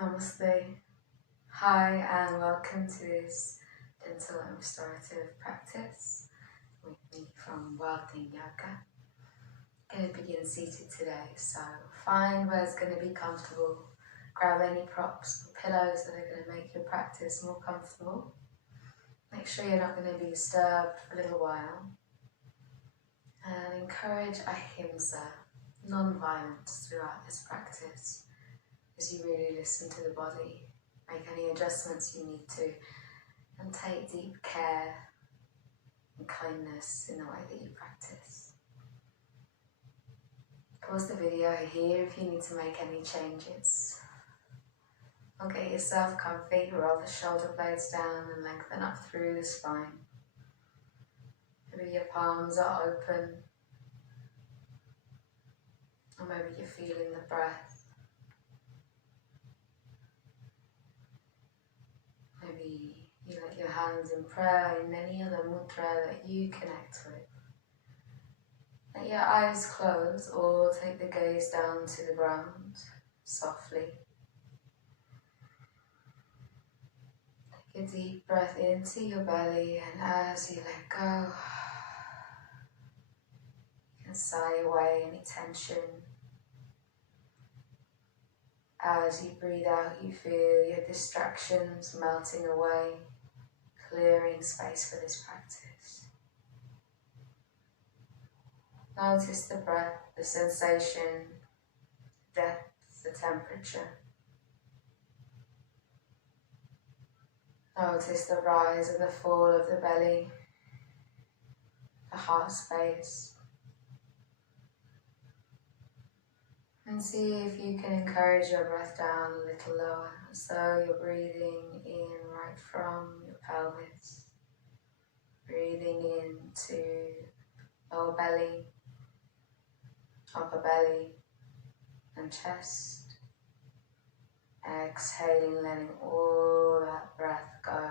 Namaste. Hi and welcome to this gentle and restorative practice with me from Wilding Yoga. I'm going to begin seated today, so find where it's going to be comfortable. Grab any props or pillows that are going to make your practice more comfortable. Make sure you're not going to be disturbed for a little while. And encourage ahimsa, non-violence throughout this practice as you really listen to the body. Make any adjustments you need to, and take deep care and kindness in the way that you practice. Pause the video here if you need to make any changes. Or get yourself comfy, roll the shoulder blades down and lengthen up through the spine. Maybe your palms are open, or maybe you're feeling the breath. Maybe you let your hands in prayer in any other mudra that you connect with. Let your eyes close or take the gaze down to the ground softly. Take a deep breath into your belly, and as you let go, you can sigh away any tension. As you breathe out, you feel your distractions melting away, clearing space for this practice. Notice the breath, the sensation, depth, the temperature. Notice the rise and the fall of the belly, the heart space. And see if you can encourage your breath down a little lower, so you're breathing in right from your pelvis, breathing into lower belly, upper belly and chest. Exhaling, letting all that breath go.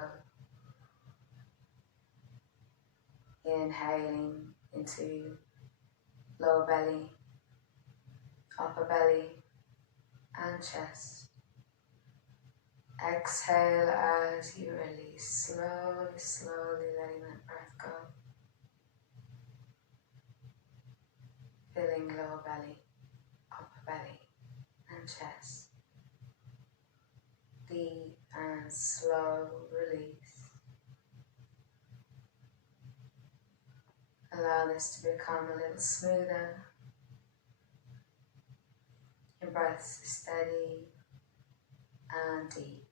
Inhaling into lower belly, upper belly and chest. Exhale as you release, slowly letting that breath go. Filling lower belly, upper belly and chest. Deep and slow release. Allow this to become a little smoother. Your breath is steady and deep.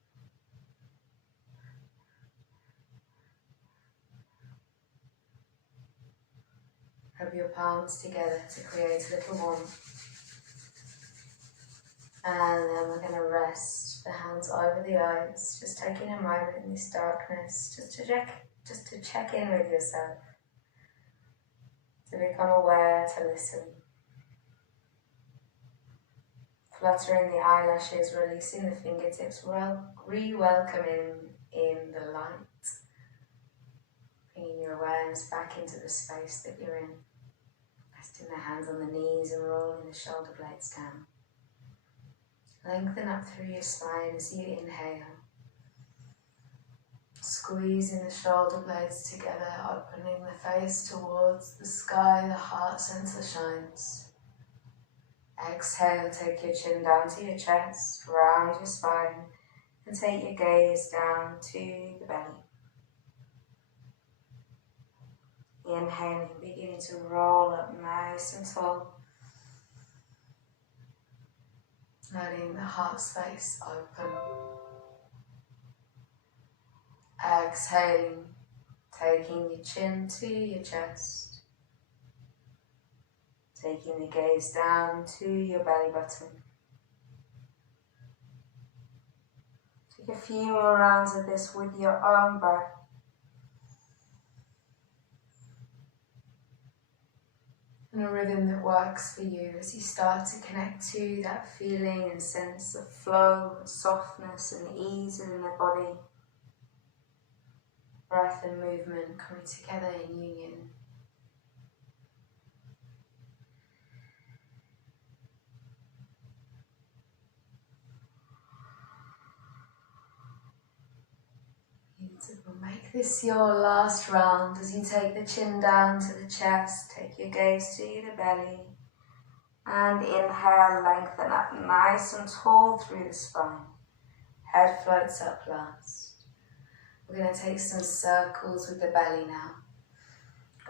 Rub your palms together to create a little warmth. And then we're going to rest the hands over the eyes, just taking a moment in this darkness, just to check in with yourself, to become aware, to listen. Fluttering the eyelashes, releasing the fingertips, re-welcoming in the light, bringing your awareness back into the space that you're in. Resting the hands on the knees and rolling the shoulder blades down. Lengthen up through your spine as you inhale. Squeezing the shoulder blades together, opening the face towards the sky, the heart center shines. Exhale, take your chin down to your chest, round your spine, and take your gaze down to the belly. Inhaling, beginning to roll up nice and tall. Letting the heart space open. Exhaling, taking your chin to your chest. Taking the gaze down to your belly button. Take a few more rounds of this with your own breath. And a rhythm that works for you as you start to connect to that feeling and sense of flow, and softness and ease in the body. Breath and movement coming together in union. this your last round as you take the chin down to the chest, take your gaze to the belly, and inhale, lengthen up nice and tall through the spine. Head floats up last. We're going to take some circles with the belly now.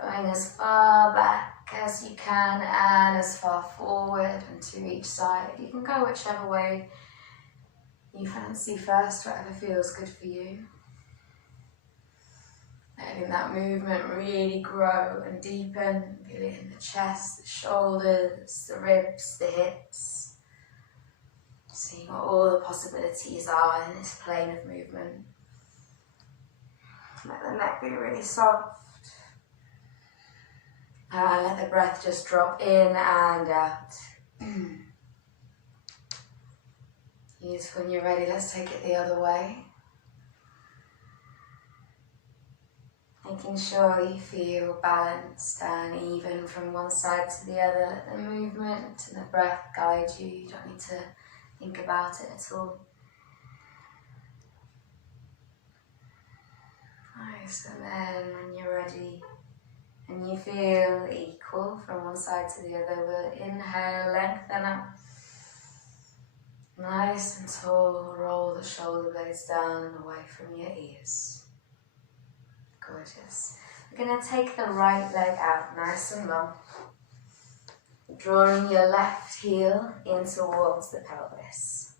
Going as far back as you can and as far forward and to each side. You can go whichever way you fancy first, whatever feels good for you. Letting that movement really grow and deepen. Feel it in the chest, the shoulders, the ribs, the hips. Seeing what all the possibilities are in this plane of movement. Let the neck be really soft. And let the breath just drop in and out. Use when you're ready, let's take it the other way. Making sure you feel balanced and even from one side to the other. Let the movement and the breath guide you. You don't need to think about it at all. Nice, and then when you're ready and you feel equal from one side to the other, we'll inhale, lengthen up. Nice and tall, roll the shoulder blades down and away from your ears. Gorgeous. We're going to take the right leg out nice and long. Drawing your left heel in towards the pelvis.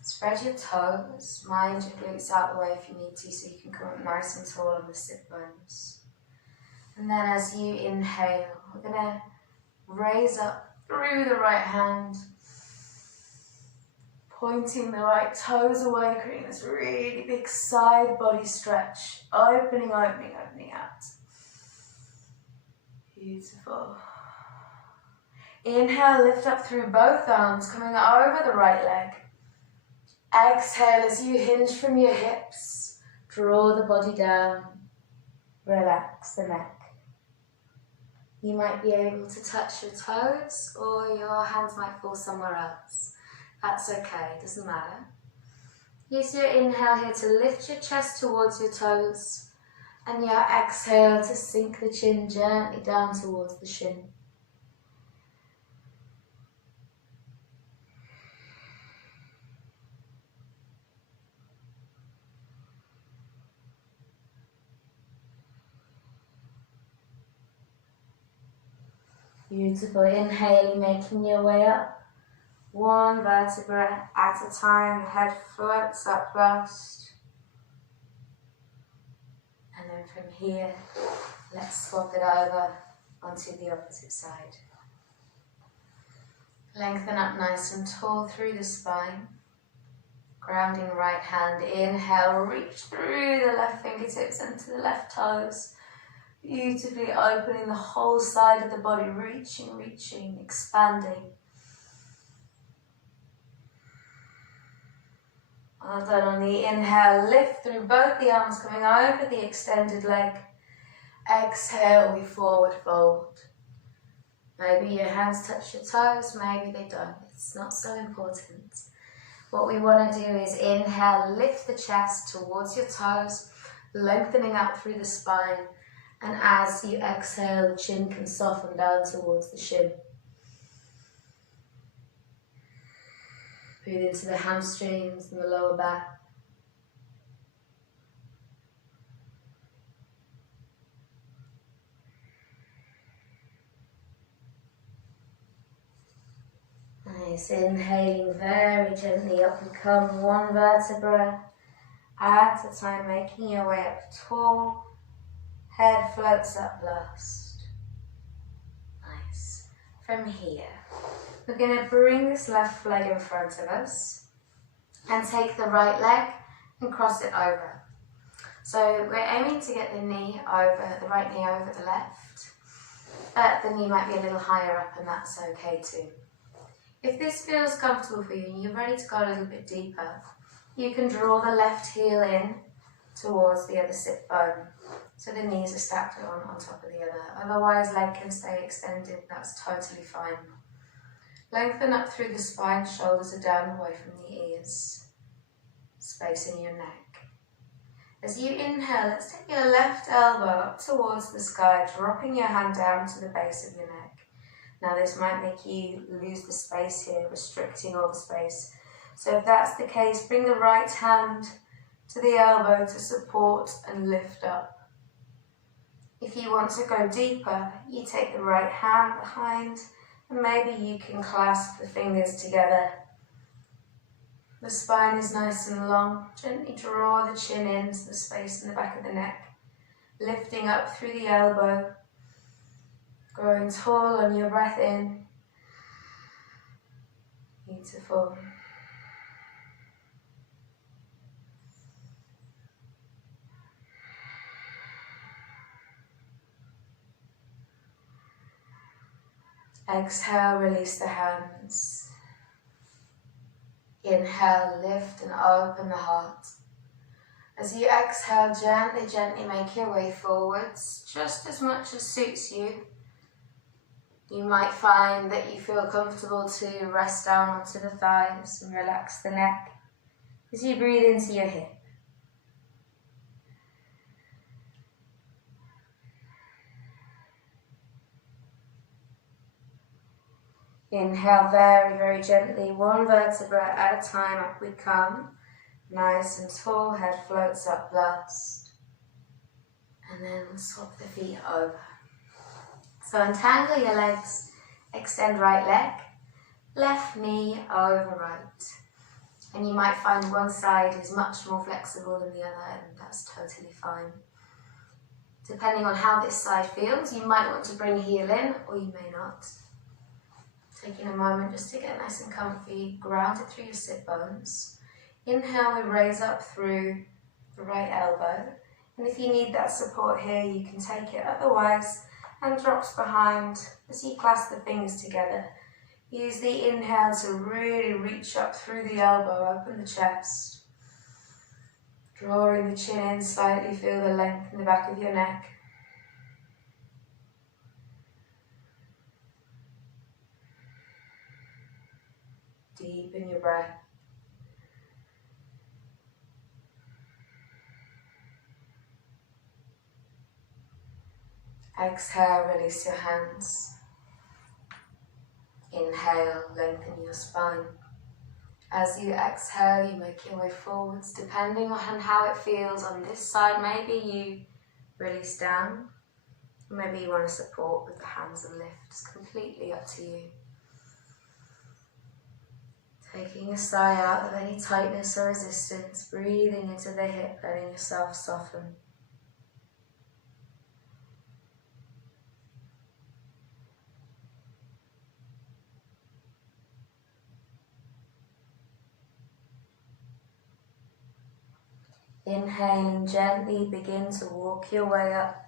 Spread your toes, mind your glutes out the way if you need to, so you can come up nice and tall on the sit bones. And then as you inhale, we're going to raise up through the right hand, pointing the right toes away, creating this really big side body stretch, opening out. Beautiful. Inhale, lift up through both arms, coming over the right leg. Exhale as you hinge from your hips, draw the body down, relax the neck. You might be able to touch your toes or your hands might fall somewhere else. That's okay, it doesn't matter. Use your inhale here to lift your chest towards your toes and your exhale to sink the chin gently down towards the shin. Beautiful, inhaling, making your way up. One vertebra at a time, the head floats up first. And then from here, let's swap it over onto the opposite side. Lengthen up nice and tall through the spine. Grounding right hand, inhale, reach through the left fingertips into the left toes. Beautifully opening the whole side of the body, reaching, expanding. Well done on the inhale, lift through both the arms, coming over the extended leg. Exhale, we forward fold. Maybe your hands touch your toes, maybe they don't. It's not so important. What we want to do is inhale, lift the chest towards your toes, lengthening up through the spine. And as you exhale, the chin can soften down towards the shin. Breathe into the hamstrings and the lower back. Nice, inhaling very gently up and come one vertebra at a time, making your way up tall. Head floats up last. Nice. From here, we're going to bring this left leg in front of us and take the right leg and cross it over. So we're aiming to get the right knee over the left, but the knee might be a little higher up and that's okay too. If this feels comfortable for you and you're ready to go a little bit deeper, you can draw the left heel in towards the other sit bone. So the knees are stacked on top of the other. Otherwise, leg can stay extended. That's totally fine. Lengthen up through the spine. Shoulders are down away from the ears. Space in your neck. As you inhale, let's take your left elbow up towards the sky, dropping your hand down to the base of your neck. Now this might make you lose the space here, restricting all the space. So if that's the case, bring the right hand to the elbow to support and lift up. If you want to go deeper, you take the right hand behind and maybe you can clasp the fingers together. The spine is nice and long. Gently draw the chin into the space in the back of the neck, lifting up through the elbow, growing tall on your breath in. Beautiful. Exhale, release the hands. Inhale, lift and open the heart. As you exhale, gently make your way forwards, just as much as suits you. You might find that you feel comfortable to rest down onto the thighs and relax the neck as you breathe into your hip. Inhale very gently, one vertebra at a time, up we come. Nice and tall, head floats up last. And then we'll swap the feet over. So untangle your legs, extend right leg, left knee over right. And you might find one side is much more flexible than the other, and that's totally fine. Depending on how this side feels, you might want to bring heel in, or you may not. Taking a moment just to get nice and comfy, ground it through your sit bones. Inhale, we raise up through the right elbow. And if you need that support here, you can take it. Otherwise, hand drops behind as you clasp the fingers together. Use the inhale to really reach up through the elbow, open the chest. Drawing the chin in, slightly feel the length in the back of your neck. Deepen your breath. Exhale, release your hands. Inhale, lengthen your spine. As you exhale, you make your way forwards, depending on how it feels on this side. Maybe you release down, maybe you want to support with the hands and lift. It's completely up to you. Taking a sigh out of any tightness or resistance, breathing into the hip, letting yourself soften. Inhaling, gently begin to walk your way up,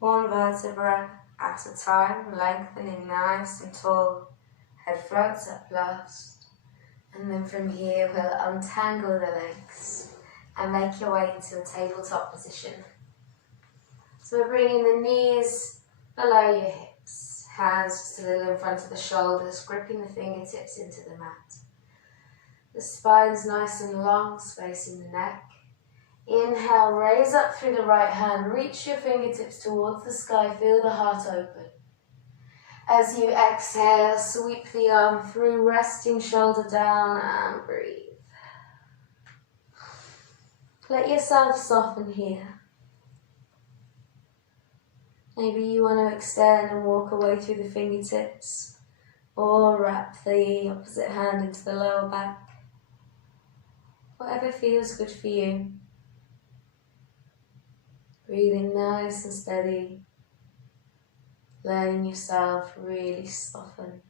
one vertebra at a time, lengthening nice and tall, head floats up last. And then from here, we'll untangle the legs and make your way into a tabletop position. So we're bringing the knees below your hips, hands just a little in front of the shoulders, gripping the fingertips into the mat. The spine's nice and long, spacing the neck. Inhale, raise up through the right hand, reach your fingertips towards the sky, feel the heart open. As you exhale, sweep the arm through, resting shoulder down and breathe. Let yourself soften here. Maybe you want to extend and walk away through the fingertips, or wrap the opposite hand into the lower back. Whatever feels good for you. Breathing nice and steady. Letting yourself really soften.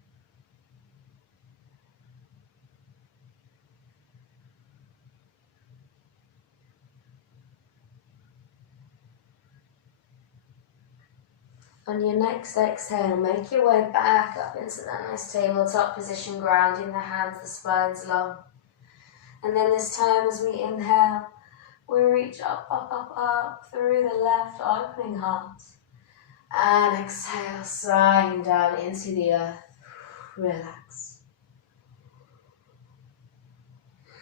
On your next exhale, make your way back up into that nice tabletop position, grounding the hands, the spine's long. And then this time as we inhale, we reach up through the left, opening heart. And exhale, sighing down into the earth. Relax.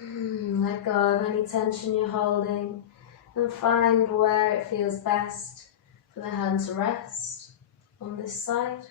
Let go of any tension you're holding. and find where it feels best for the hand to rest on this side.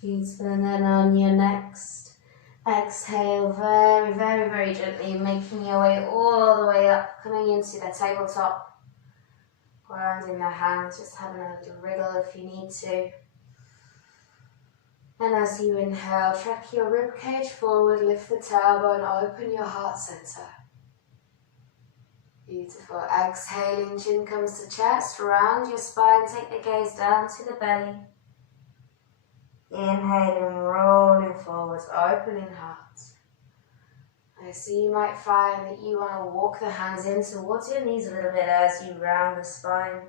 Beautiful, and then on your next exhale, very, very, very gently, making your way all the way up, coming into the tabletop, grounding the hands, just having a little wriggle if you need to. And as you inhale, track your ribcage forward, lift the tailbone, open your heart center. Beautiful. Exhaling, chin comes to chest, round your spine, take the gaze down to the belly. Inhaling, rolling forwards, opening heart. So you might find that you want to walk the hands in towards your knees a little bit as you round the spine.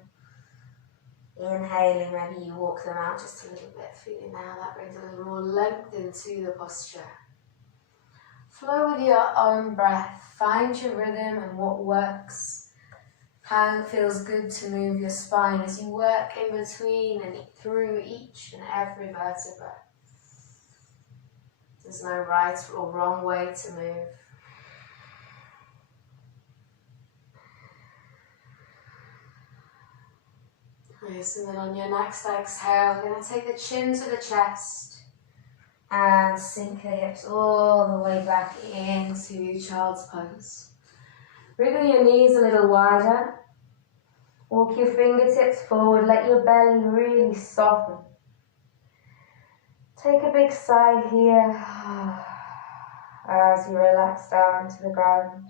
Inhaling, maybe you walk them out just a little bit, feeling how that brings a little more length into the posture. Flow with your own breath, find your rhythm and what works. How it feels good to move your spine as you work in between and through each and every vertebra. There's no right or wrong way to move. Nice, and then on your next exhale, we're going to take the chin to the chest and sink the hips all the way back into child's pose. Wriggle your knees a little wider. Walk your fingertips forward, let your belly really soften. Take a big sigh here as you relax down to the ground.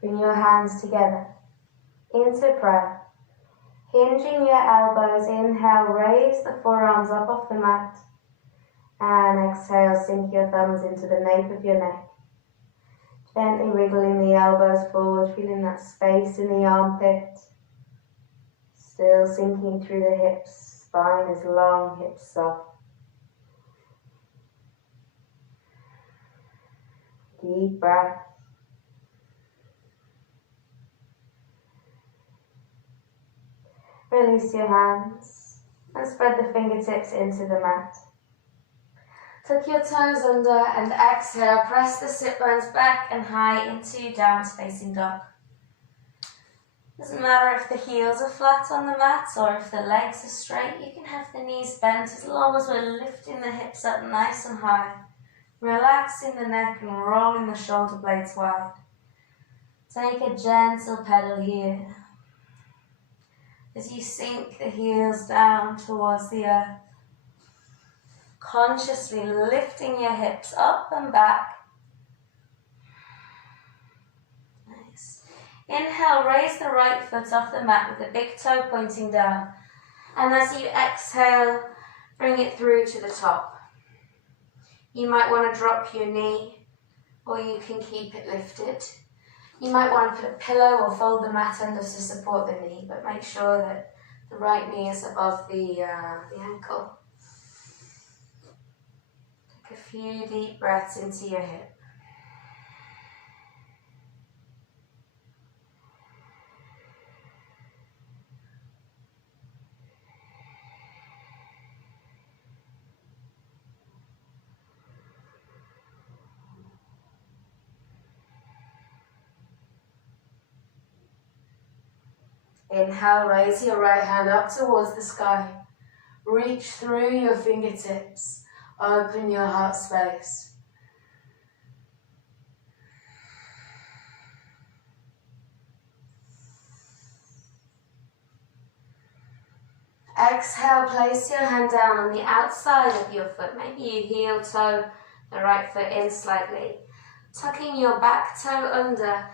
Bring your hands together into prayer. Hinging your elbows, inhale, raise the forearms up off the mat. And exhale, sink your thumbs into the nape of your neck. Gently wriggling the elbows forward, feeling that space in the armpit. Still sinking through the hips, spine is long, hips soft. Deep breath. Release your hands and spread the fingertips into the mat. Tuck your toes under and exhale, press the sit bones back and high into downward facing dog. Doesn't matter if the heels are flat on the mat or if the legs are straight, you can have the knees bent as long as we're lifting the hips up nice and high. Relaxing the neck and rolling the shoulder blades wide. Take a gentle pedal here. As you sink the heels down towards the earth, consciously lifting your hips up and back. Nice. Inhale, raise the right foot off the mat with the big toe pointing down. And as you exhale, bring it through to the top. You might want to drop your knee, or you can keep it lifted. You might want to put a pillow or fold the mat under to support the knee, but make sure that the right knee is above the ankle. Take a few deep breaths into your hip. Inhale, raise your right hand up towards the sky. Reach through your fingertips. Open your heart space. Exhale, place your hand down on the outside of your foot. Maybe you heel toe the right foot in slightly. Tucking your back toe under.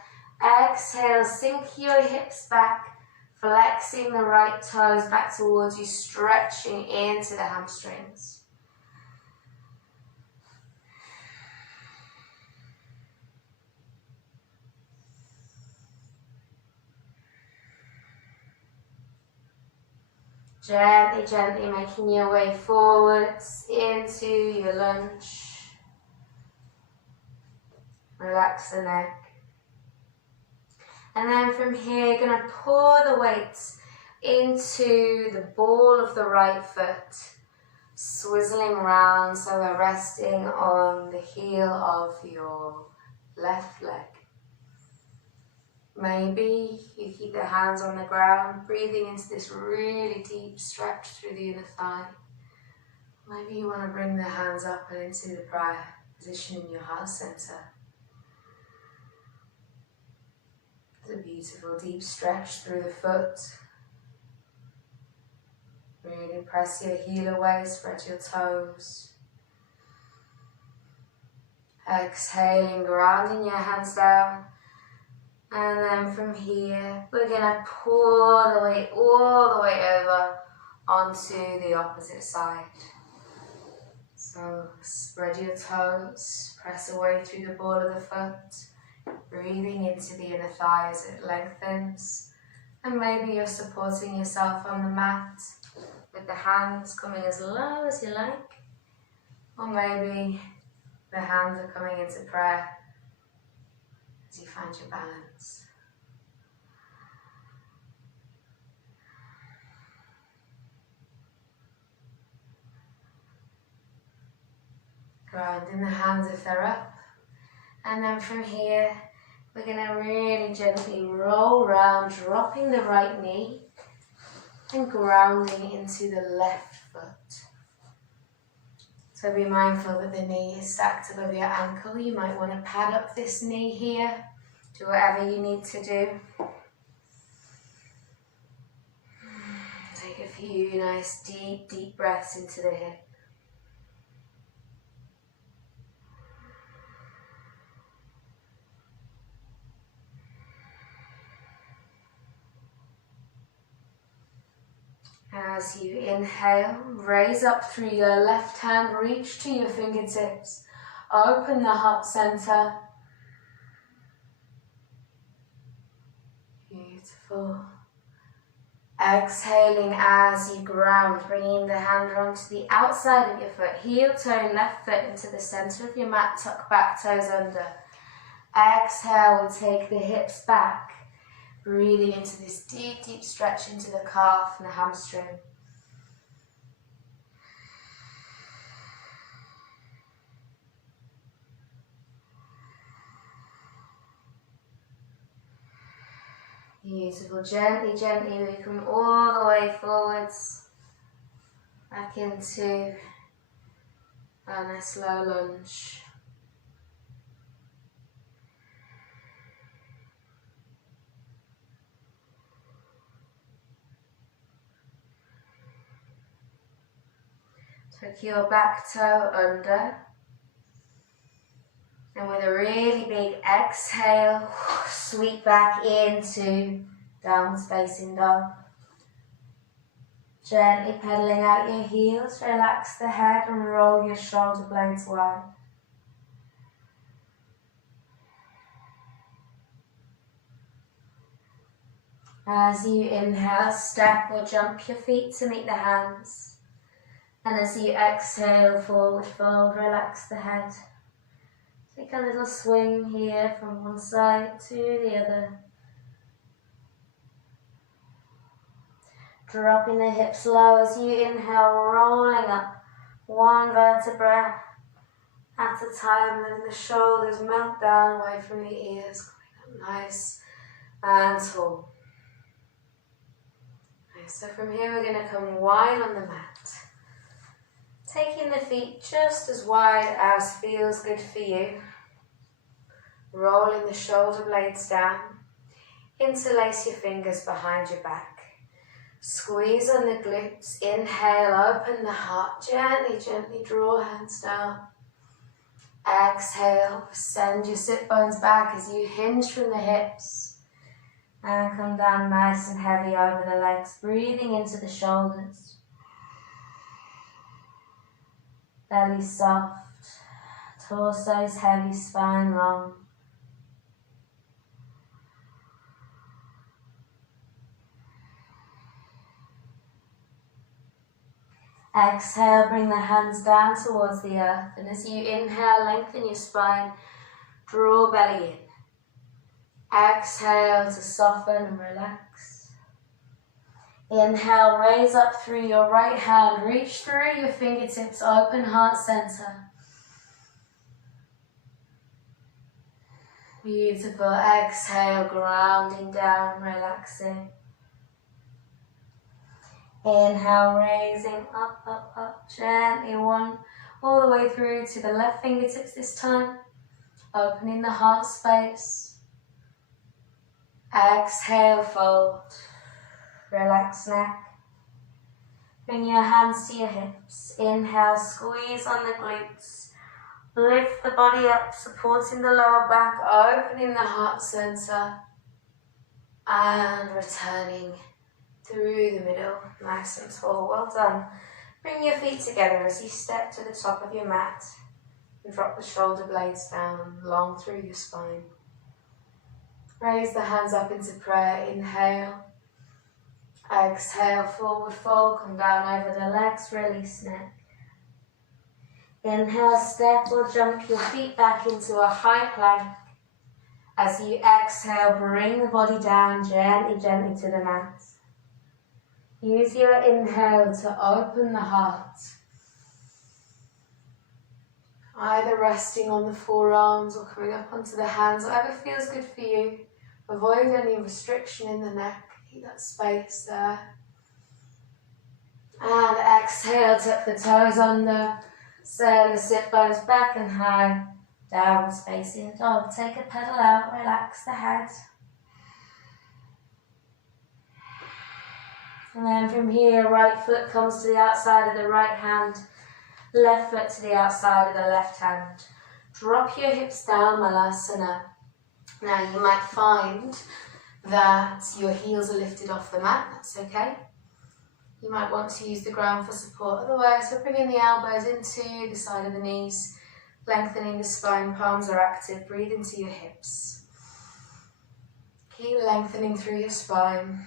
Exhale, sink your hips back. Flexing the right toes back towards you, stretching into the hamstrings. Gently, gently making your way forwards into your lunge. Relax the neck. And then from here, you're going to pour the weights into the ball of the right foot, swizzling around so we're resting on the heel of your left leg. Maybe you keep the hands on the ground, breathing into this really deep stretch through the inner thigh. Maybe you want to bring the hands up and into the prayer position in your heart center. It's a beautiful deep stretch through the foot. Really press your heel away, spread your toes. Exhaling, grounding your hands down. And then from here, we're going to pour the weight all the way over onto the opposite side. So spread your toes, press away through the ball of the foot, breathing into the inner thigh as it lengthens. And maybe you're supporting yourself on the mat with the hands coming as low as you like. Or maybe the hands are coming into prayer as you find your balance. Grounding the hands if they're up. And then from here, we're going to really gently roll round, dropping the right knee and grounding into the left foot. So be mindful that the knee is stacked above your ankle. You might want to pad up this knee here. Do whatever you need to do. Take a few nice deep breaths into the hip. As you inhale, raise up through your left hand, reach to your fingertips, open the heart center. Beautiful. Exhaling as you ground, bringing the hand onto the outside of your foot, heel turn left foot into the center of your mat, tuck back toes under. Exhale, we'll take the hips back. Breathing into this deep stretch into the calf and the hamstring. Beautiful. Gently we come all the way forwards, back into a nice slow lunge. Tuck your back toe under, and with a really big exhale, sweep back into downward facing dog. Gently pedaling out your heels, relax the head and roll your shoulder blades wide. As you inhale, step or jump your feet to meet the hands. And as you exhale, forward fold, relax the head. Take a little swing here from one side to the other. Dropping the hips low as you inhale, rolling up one vertebra at a time, letting the shoulders melt down away from the ears, coming up nice and tall. Okay, so from here we're going to come wide on the mat. Taking the feet just as wide as feels good for you. Rolling the shoulder blades down. Interlace your fingers behind your back. Squeeze on the glutes. Inhale, open the heart. Gently draw hands down. Exhale, send your sit bones back as you hinge from the hips. And come down nice and heavy over the legs, breathing into the shoulders. Belly soft, torso's heavy, spine long. Exhale, bring the hands down towards the earth. And as you inhale, lengthen your spine, draw belly in. Exhale to soften and relax. Inhale, raise up through your right hand, reach through your fingertips, open heart center. Beautiful. Exhale, grounding down, relaxing. Inhale, raising up, up, up, gently one, all the way through to the left fingertips this time. Opening the heart space. Exhale, fold. Relax neck. Bring your hands to your hips. Inhale, squeeze on the glutes. Lift the body up, supporting the lower back, opening the heart center. And returning through the middle, nice and tall. Well done. Bring your feet together as you step to the top of your mat. And drop the shoulder blades down, long through your spine. Raise the hands up into prayer. Inhale. Exhale, forward fold. Come down over the legs, release neck. Inhale, step or jump your feet back into a high plank. As you exhale, bring the body down gently, gently to the mat. Use your inhale to open the heart. Either resting on the forearms or coming up onto the hands, whatever feels good for you. Avoid any restriction in the neck, keep that space there. And exhale, tuck the toes under, send the sit bones back and high, downward facing dog. Take a pedal out, relax the head. And then from here, right foot comes to the outside of the right hand, left foot to the outside of the left hand. Drop your hips down, Malasana. Now you might find that your heels are lifted off the mat, that's okay. You might want to use the ground for support. Otherwise, we're bringing the elbows into the side of the knees, lengthening the spine, palms are active, breathe into your hips. Keep lengthening through your spine.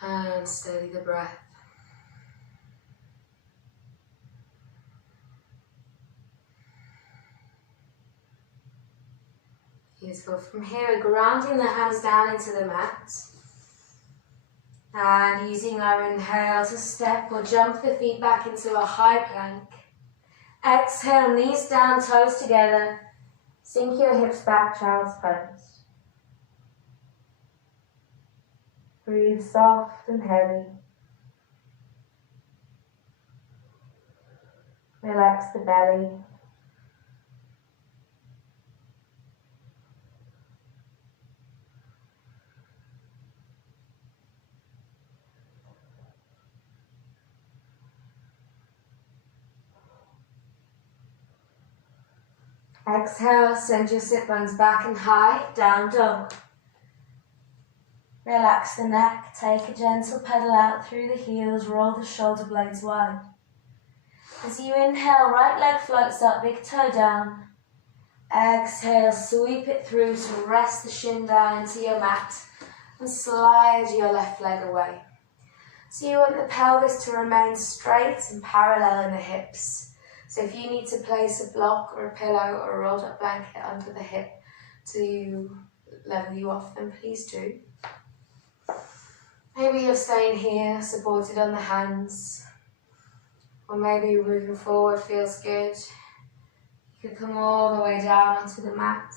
And steady the breath. Beautiful. From here, we're grounding the hands down into the mat. And using our inhale to step or jump the feet back into a high plank. Exhale, knees down, toes together. Sink your hips back, child's pose. Breathe soft and heavy. Relax the belly. Exhale, send your sit bones back and high, down dog. Relax the neck, take a gentle pedal out through the heels, roll the shoulder blades wide. As you inhale, right leg floats up, big toe down. Exhale, sweep it through to rest the shin down into your mat and slide your left leg away. So you want the pelvis to remain straight and parallel in the hips. So if you need to place a block or a pillow or a rolled up blanket under the hip to level you off, then please do. Maybe you're staying here, supported on the hands, or maybe moving forward feels good. You could come all the way down onto the mat,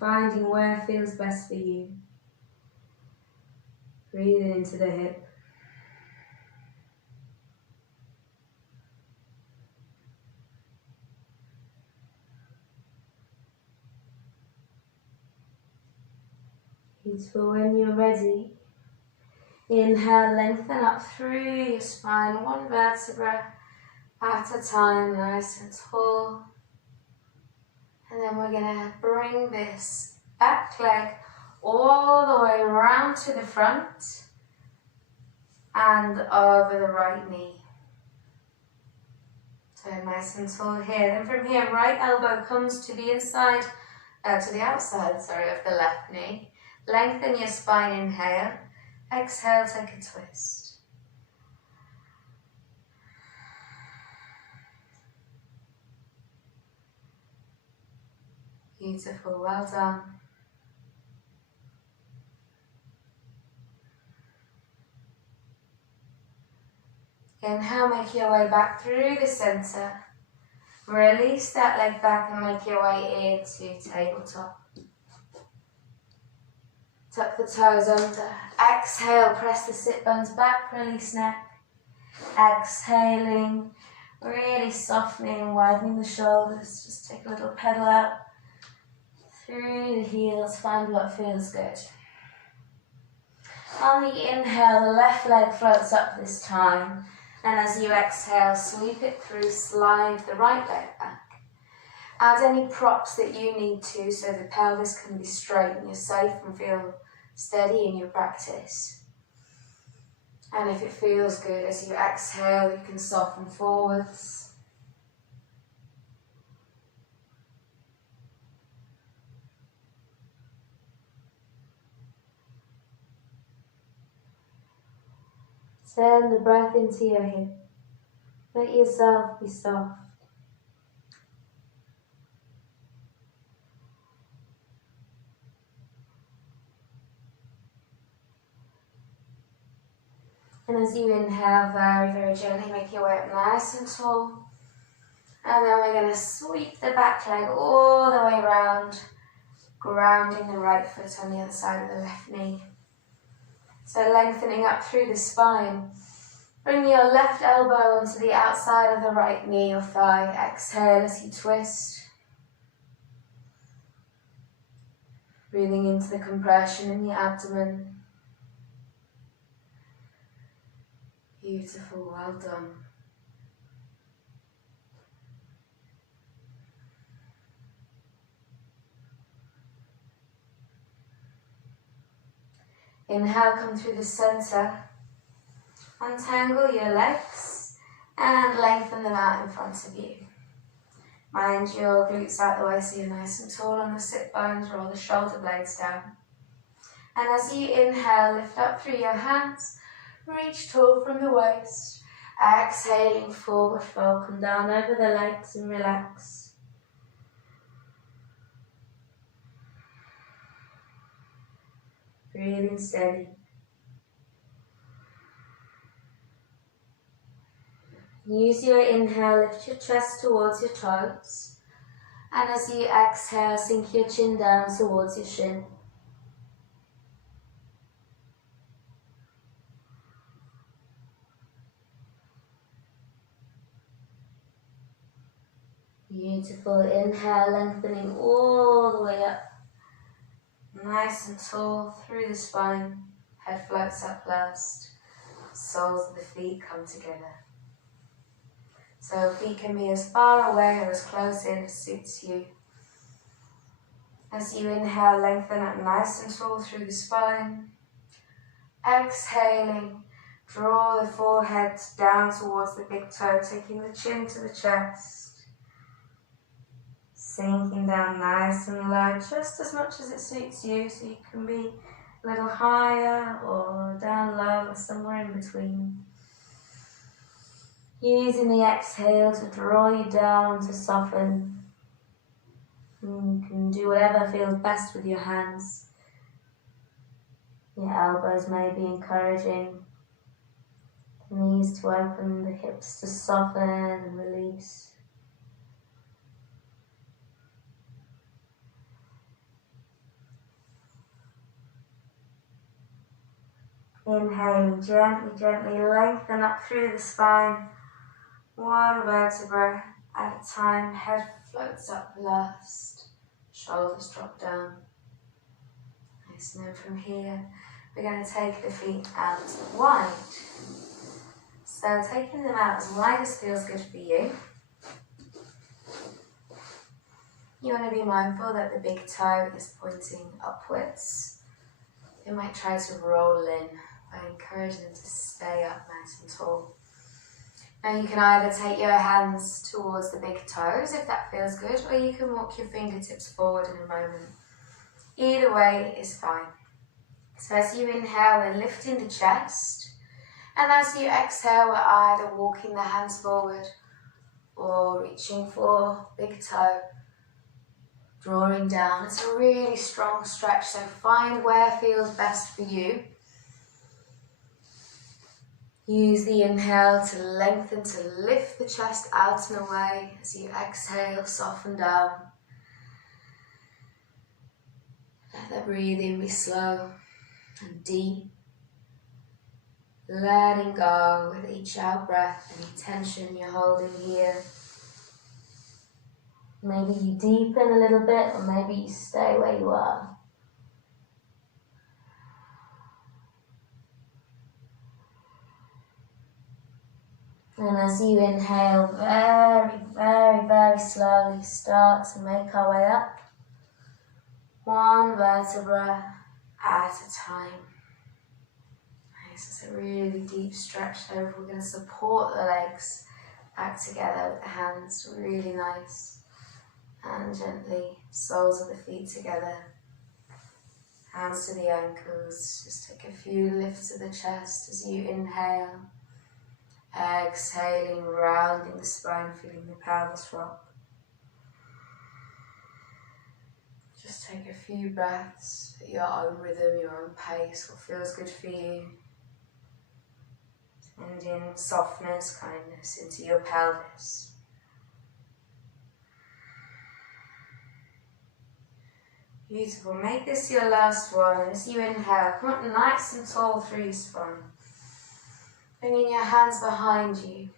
finding where feels best for you. Breathing into the hip. Beautiful. When you're ready, inhale, lengthen up through your spine, one vertebra at a time, nice and tall. And then we're going to bring this back leg all the way around to the front and over the right knee. So nice and tall here. Then from here, right elbow comes to the inside, to the outside, of the left knee. Lengthen your spine, inhale. Exhale, take a twist. Beautiful, well done. Inhale, make your way back through the center. Release that leg back and make your way into tabletop. Tuck the toes under. Exhale, press the sit bones back, release neck. Exhaling, really softening, widening the shoulders. Just take a little pedal out through the heels, find what feels good. On the inhale, the left leg floats up this time. And as you exhale, sweep it through, slide the right leg back. Add any props that you need to so the pelvis can be straight and you're safe and feel steady in your practice. And if it feels good, as you exhale, you can soften forwards. Send the breath into your hip. Let yourself be soft. And as you inhale, very, very gently make your way up nice and tall. And then we're going to sweep the back leg all the way around, grounding the right foot on the other side of the left knee. So lengthening up through the spine. Bring your left elbow onto the outside of the right knee or thigh. Exhale as you twist. Breathing into the compression in the abdomen. Beautiful, well done. Inhale, come through the center. Untangle your legs and lengthen them out in front of you. Mind your glutes out the way so you're nice and tall on the sit bones, roll the shoulder blades down. And as you inhale, lift up through your hands, reach tall from the waist. Exhaling, forward fold, come down over the legs and relax. Breathing steady. Use your inhale, lift your chest towards your toes. And as you exhale, sink your chin down towards your shin. Beautiful. Inhale, lengthening all the way up. Nice and tall through the spine. Head floats up last. Soles of the feet come together. So feet can be as far away or as close in as suits you. As you inhale, lengthen up nice and tall through the spine. Exhaling, draw the forehead down towards the big toe, taking the chin to the chest. Sinking down nice and low, just as much as it suits you, so you can be a little higher or down low or somewhere in between. Using the exhale to draw you down, to soften. You can do whatever feels best with your hands. Your elbows may be encouraging. The knees to open, the hips to soften and release. Inhaling gently, gently lengthen up through the spine. One vertebra at a time, head floats up last, shoulders drop down. Nice, and then from here, we're going to take the feet out wide. So taking them out as wide as feels good for you. You want to be mindful that the big toe is pointing upwards. You might try to roll in. I encourage them to stay up nice and tall. Now you can either take your hands towards the big toes if that feels good, or you can walk your fingertips forward in a moment. Either way is fine. So as you inhale, we're lifting the chest, and as you exhale, we're either walking the hands forward or reaching for big toe, drawing down. It's a really strong stretch, so find where feels best for you. Use the inhale to lengthen, to lift the chest out and away. As you exhale, soften down. Let the breathing be slow and deep. Letting go with each out breath, any tension you're holding here. Maybe you deepen a little bit, or maybe you stay where you are. And as you inhale, very, very, very slowly start to make our way up. One vertebra at a time. Nice, it's a really deep stretch there. We're going to support the legs back together with the hands, really nice. And gently, soles of the feet together. Hands to the ankles. Just take a few lifts of the chest as you inhale. Exhaling, rounding the spine, feeling the pelvis rock. Just take a few breaths at your own rhythm, your own pace, what feels good for you. And in softness, kindness into your pelvis. Beautiful. Make this your last one. As you inhale, come up nice and tall through your spine. Bringing your hands behind you.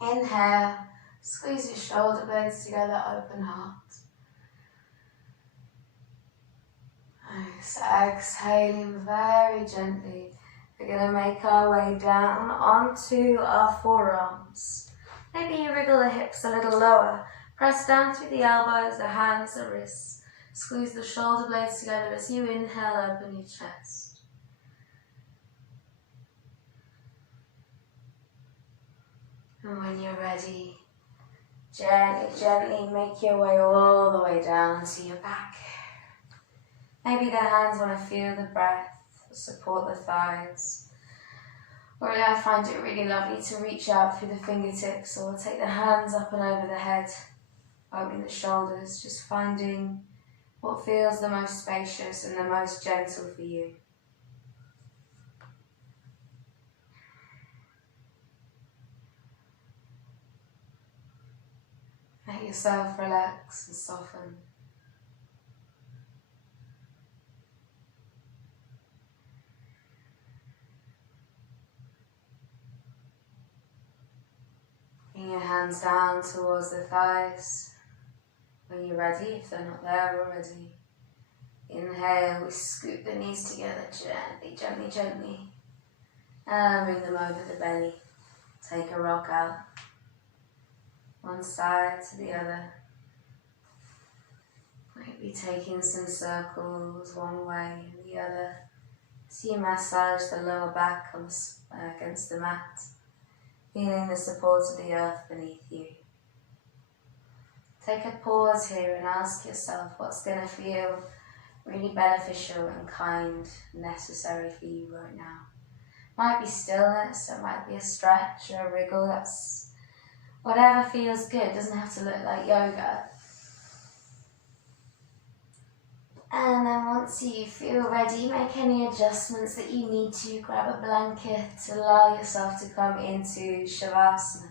Inhale, squeeze your shoulder blades together, open heart. Nice. Exhaling very gently. We're going to make our way down onto our forearms. Maybe you wriggle the hips a little lower. Press down through the elbows, the hands, the wrists. Squeeze the shoulder blades together as you inhale, open your chest. And when you're ready, gently, gently make your way all the way down to your back. Maybe the hands want to feel the breath, support the thighs. Or I find it really lovely to reach out through the fingertips or take the hands up and over the head, opening the shoulders, just finding what feels the most spacious and the most gentle for you. Let yourself relax and soften. Bring your hands down towards the thighs. When you're ready, if they're not there already, inhale, we scoop the knees together gently, gently, gently. And bring them over the belly. Take a rock out. One side to the other. Might be taking some circles one way and the other. As you massage the lower back against the mat, feeling the support of the earth beneath you. Take a pause here and ask yourself what's going to feel really beneficial and kind, necessary for you right now. Might be stillness, it might be a stretch or a wriggle, that's whatever feels good. It doesn't have to look like yoga. And then once you feel ready, make any adjustments that you need to. Grab a blanket, allow yourself to come into Shavasana.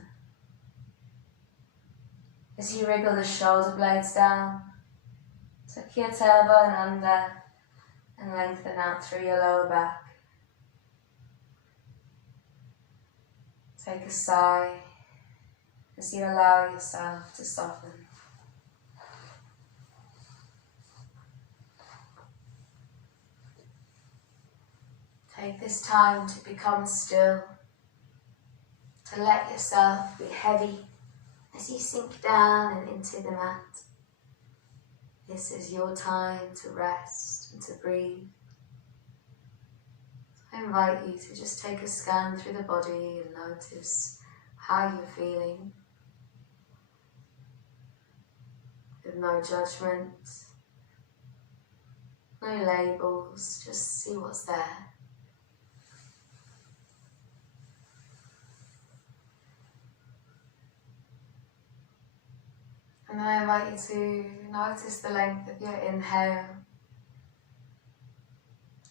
As you wriggle the shoulder blades down, tuck your tailbone under and lengthen out through your lower back. Take a sigh as you allow yourself to soften. Take this time to become still, to let yourself be heavy as you sink down and into the mat. This is your time to rest and to breathe. I invite you to just take a scan through the body and notice how you're feeling, with no judgment, no labels, just see what's there. And then I invite you to notice the length of your inhale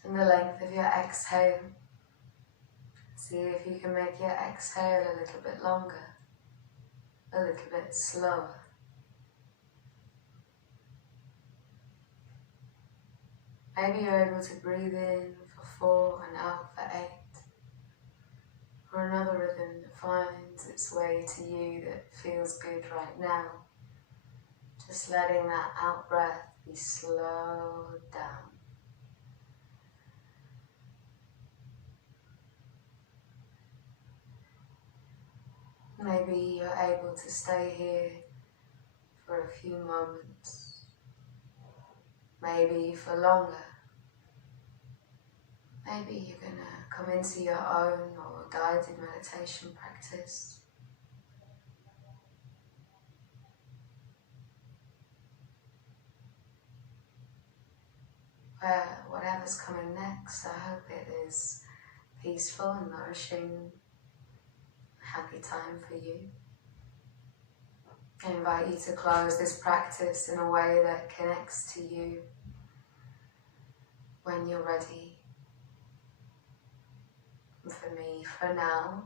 and the length of your exhale. See if you can make your exhale a little bit longer, a little bit slower. Maybe you're able to breathe in for 4 and out for 8. Or another rhythm that finds its way to you that feels good right now. Just letting that out breath be slowed down. Maybe you're able to stay here for a few moments, maybe for longer. Maybe you're going to come into your own or guided meditation practice. Where whatever's coming next, I hope it is peaceful and nourishing, happy time for you. I invite you to close this practice in a way that connects to you when you're ready. And for me, for now,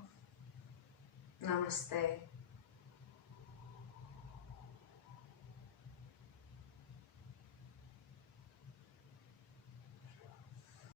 namaste.